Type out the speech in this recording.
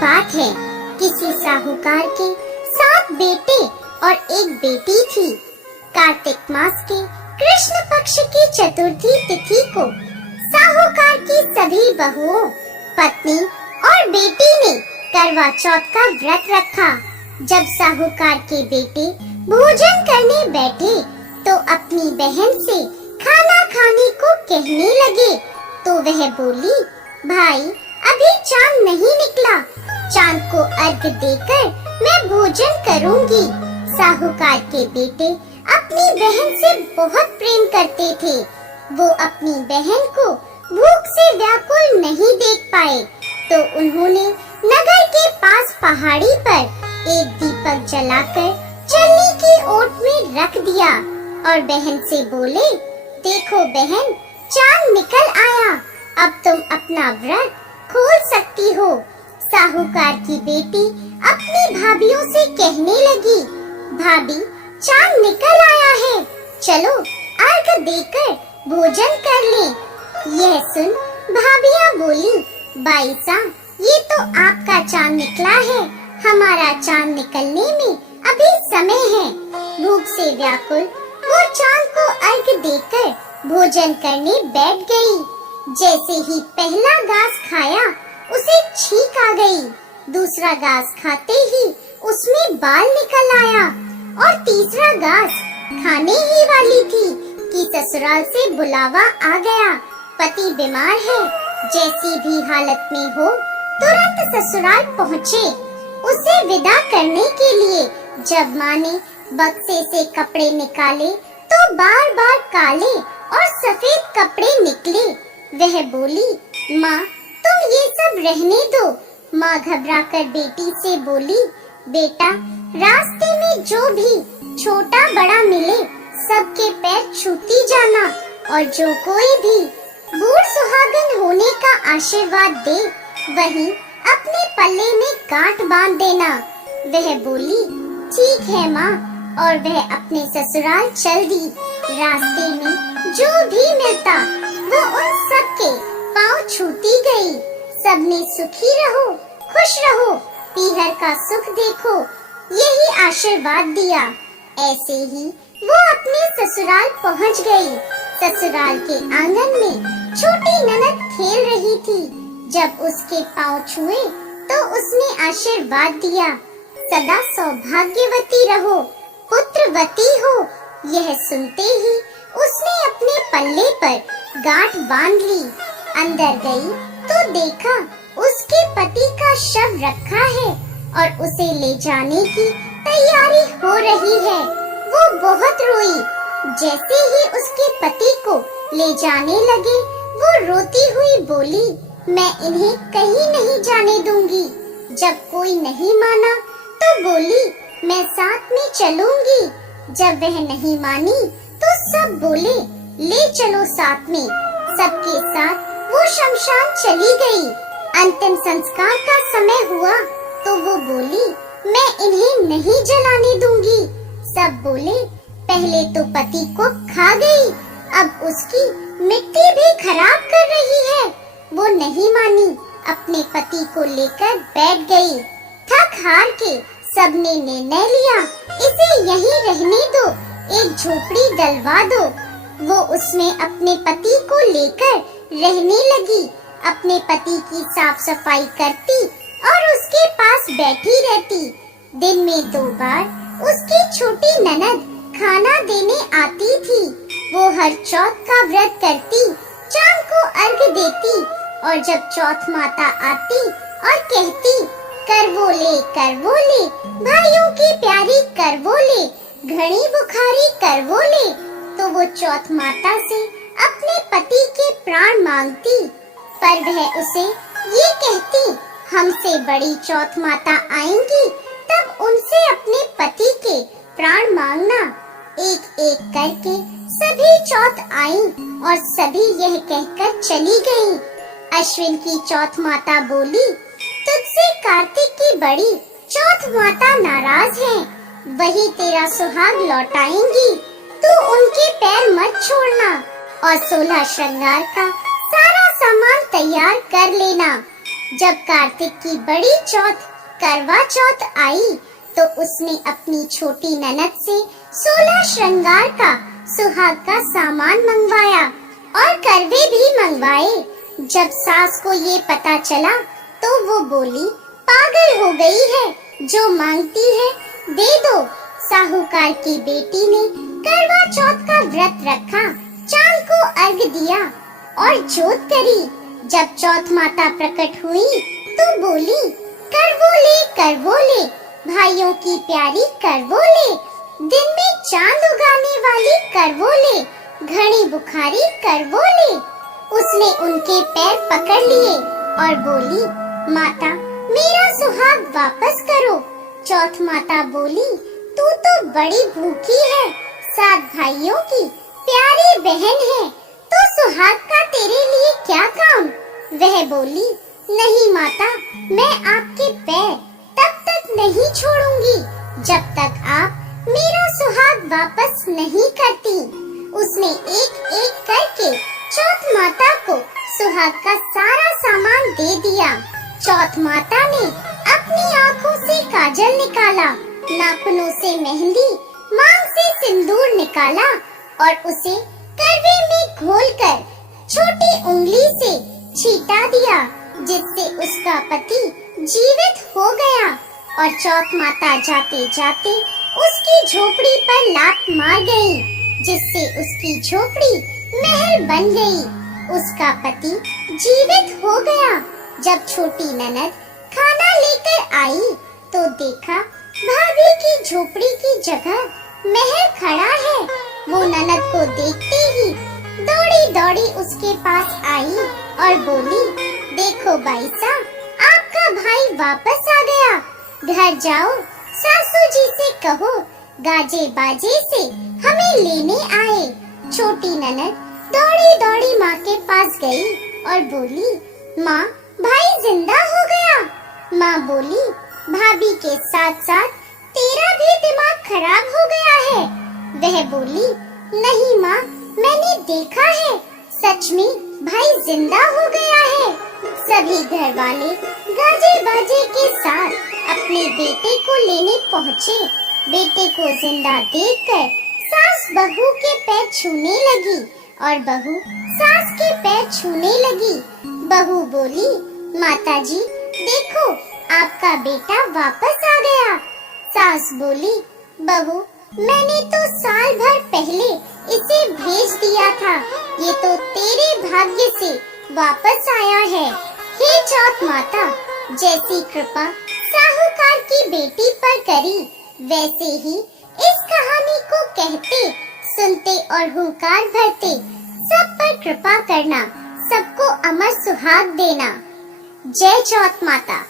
बात है, किसी साहूकार के 7 बेटे और एक बेटी थी। कार्तिक मास के कृष्ण पक्ष की चतुर्थी तिथि को साहूकार की सभी बहुओं, पत्नी और बेटी ने करवा चौथ का व्रत रखा। जब साहूकार के बेटे भोजन करने बैठे तो अपनी बहन से खाना खाने को कहने लगे, तो वह बोली, भाई अभी चांद नहीं निकला, चांद को अर्घ देकर मैं भोजन करूंगी। साहूकार के बेटे अपनी बहन से बहुत प्रेम करते थे। वो अपनी बहन को भूख से व्याकुल नहीं देख पाए, तो उन्होंने नगर के पास पहाड़ी पर एक दीपक जलाकर चलनी की ओट में रख दिया और बहन से बोले, देखो बहन, चांद निकल आया, अब तुम अपना व्रत खोल सकती हो। साहूकार की बेटी अपनी भाभीयों से कहने लगी, भाभी चांद निकल आया है, चलो अर्घ देकर भोजन कर लें। यह सुन भाभियाँ बोली, बाईसा ये तो आपका चांद निकला है, हमारा चांद निकलने में अभी समय है। भूख से व्याकुल वो चांद को अर्घ देकर भोजन करने बैठ गई। जैसे ही पहला घास खाया उसे छींक आ गई, दूसरा घास खाते ही उसमें बाल निकल आया और तीसरा घास खाने ही वाली थी कि ससुराल से बुलावा आ गया, पति बीमार है। जैसी भी हालत में हो तुरंत ससुराल पहुँचे उसे विदा करने के लिए। जब माँ ने बक्से से कपड़े निकाले तो बार बार काले और सफेद कपड़े निकले। वह बोली, माँ तुम ये सब रहने दो। माँ घबराकर बेटी से बोली, बेटा रास्ते में जो भी छोटा बड़ा मिले सबके पैर छूती जाना, और जो कोई भी बूढ़ सुहागन होने का आशीर्वाद दे वही अपने पल्ले में गांठ बांध देना। वह बोली, ठीक है माँ, और वह अपने ससुराल चल दी। रास्ते में जो भी मिलता वो उन सब के पाँव छूती गई। सबने सुखी रहो, खुश रहो, पीहर का सुख देखो, यही आशीर्वाद दिया। ऐसे ही वो अपने ससुराल पहुँच गई। ससुराल के आंगन में छोटी ननद खेल रही थी। जब उसके पाँव छुए तो उसने आशीर्वाद दिया, सदा सौभाग्यवती रहो, पुत्रवती हो। यह सुनते ही उसने अपने पल्ले पर गांठ बांध ली। अंदर गई तो देखा उसके पति का शव रखा है और उसे ले जाने की तैयारी हो रही है। वो बहुत रोई। जैसे ही उसके पति को ले जाने लगे वो रोती हुई बोली, मैं इन्हें कहीं नहीं जाने दूंगी। जब कोई नहीं माना तो बोली, मैं साथ में चलूंगी। जब वह नहीं मानी तो सब बोले, ले चलो साथ में। सबके साथ वो शमशान चली गई। अंतिम संस्कार का समय हुआ तो वो बोली, मैं इन्हें नहीं जलाने दूंगी। सब बोले, पहले तो पति को खा गई, अब उसकी मिट्टी भी खराब कर रही है। वो नहीं मानी, अपने पति को लेकर बैठ गई। थक हार के सबने निर्णय लिया, इसे यहीं रहने दो, एक झोपड़ी डलवा दो। वो उसमें अपने पति को लेकर रहने लगी। अपने पति की साफ सफाई करती और उसके पास बैठी रहती। दिन में 2 बार उसकी छोटी ननद खाना देने आती थी। वो हर चौथ का व्रत करती, चांद को अर्घ देती, और जब चौथ माता आती और कहती, करवोले भाइयों की प्यारी करवोले, घड़ी बुखारी करवोले, तो वो चौथ माता से अपने पति के प्राण मांगती। पर वह उसे ये कहती, हमसे बड़ी चौथ माता आएंगी तब उनसे अपने पति के प्राण मांगना। एक एक करके सभी चौथ आई और सभी यह कहकर चली गईं। अश्विन की चौथ माता बोली, तुझसे कार्तिक की बड़ी चौथ माता नाराज है, वही तेरा सुहाग लौटाएंगी, तू उनके पैर मत छोड़ना और 16 श्रृंगार का सारा सामान तैयार कर लेना। जब कार्तिक की बड़ी चौथ करवा चौथ आई तो उसने अपनी छोटी ननद से 16 श्रृंगार का सुहाग का सामान मंगवाया और करवे भी मंगवाए। जब सास को ये पता चला तो वो बोली, पागल हो गई है, जो मांगती है दे दो। साहूकार की बेटी ने करवा चौथ का व्रत रखा, चांद को अर्घ दिया और जोत करी। जब चौथ माता प्रकट हुई तो बोली, करवो ले भाइयों की प्यारी करवो ले, दिन में चांद उगाने वाली करवो ले, घड़ी बुखारी करवो ले। उसने उनके पैर पकड़ लिए और बोली, माता मेरा सुहाग वापस करो। चौथ माता बोली, तू तो बड़ी भूखी है, 7 भाइयों की प्यारी बहन है, तो सुहाग का तेरे लिए क्या काम। वह बोली, नहीं माता, मैं आपके पैर तब तक नहीं छोड़ूंगी जब तक आप मेरा सुहाग वापस नहीं करती। उसने एक एक करके चौथ माता को सुहाग का सारा सामान दे दिया। चौथ माता ने अपनी आँखों से काजल निकाला, नाखूनों से मेहंदी, मांग से सिंदूर निकाला और उसे करवे में घोलकर छोटी उंगली से छीटा दिया, जिससे उसका पति जीवित हो गया। और चौथ माता जाते जाते उसकी झोपड़ी पर लात मार गई, जिससे उसकी झोपड़ी महल बन गई। उसका पति जीवित हो गया। जब छोटी ननद खाना लेकर आई तो देखा भाभी की झोपड़ी की जगह महल खड़ा है। वो ननद को देखते ही दौड़ी दौड़ी उसके पास आई और बोली, देखो बाई साहब, आपका भाई वापस आ गया। घर जाओ, सासू जी से कहो गाजे बाजे से हमें लेने आए। छोटी ननद दौड़ी दौड़ी माँ के पास गई और बोली, माँ भाई जिंदा हो गया। माँ बोली, भाभी के साथ साथ तेरा भी दिमाग खराब हो गया है। वह बोली, नहीं माँ, मैंने देखा है, सच में भाई जिंदा हो गया है। सभी घर वाले गाजे बाजे के साथ अपने बेटे को लेने पहुँचे। बेटे को जिंदा देखकर सास बहू के पैर छूने लगी और बहू सास के पैर छूने लगी। बहू बोली, माताजी देखो, आपका बेटा वापस आ गया। सास बोली, बहू मैंने तो साल भर पहले इसे भेज दिया था, ये तो तेरे भाग्य से वापस आया है। हे चौथ माता, जैसी कृपा साहूकार की बेटी पर करी, वैसे ही इस कहानी को कहते, सुनते और हुंकार भरते सब पर कृपा करना, सबको अमर सुहाग देना। जय चौथ माता।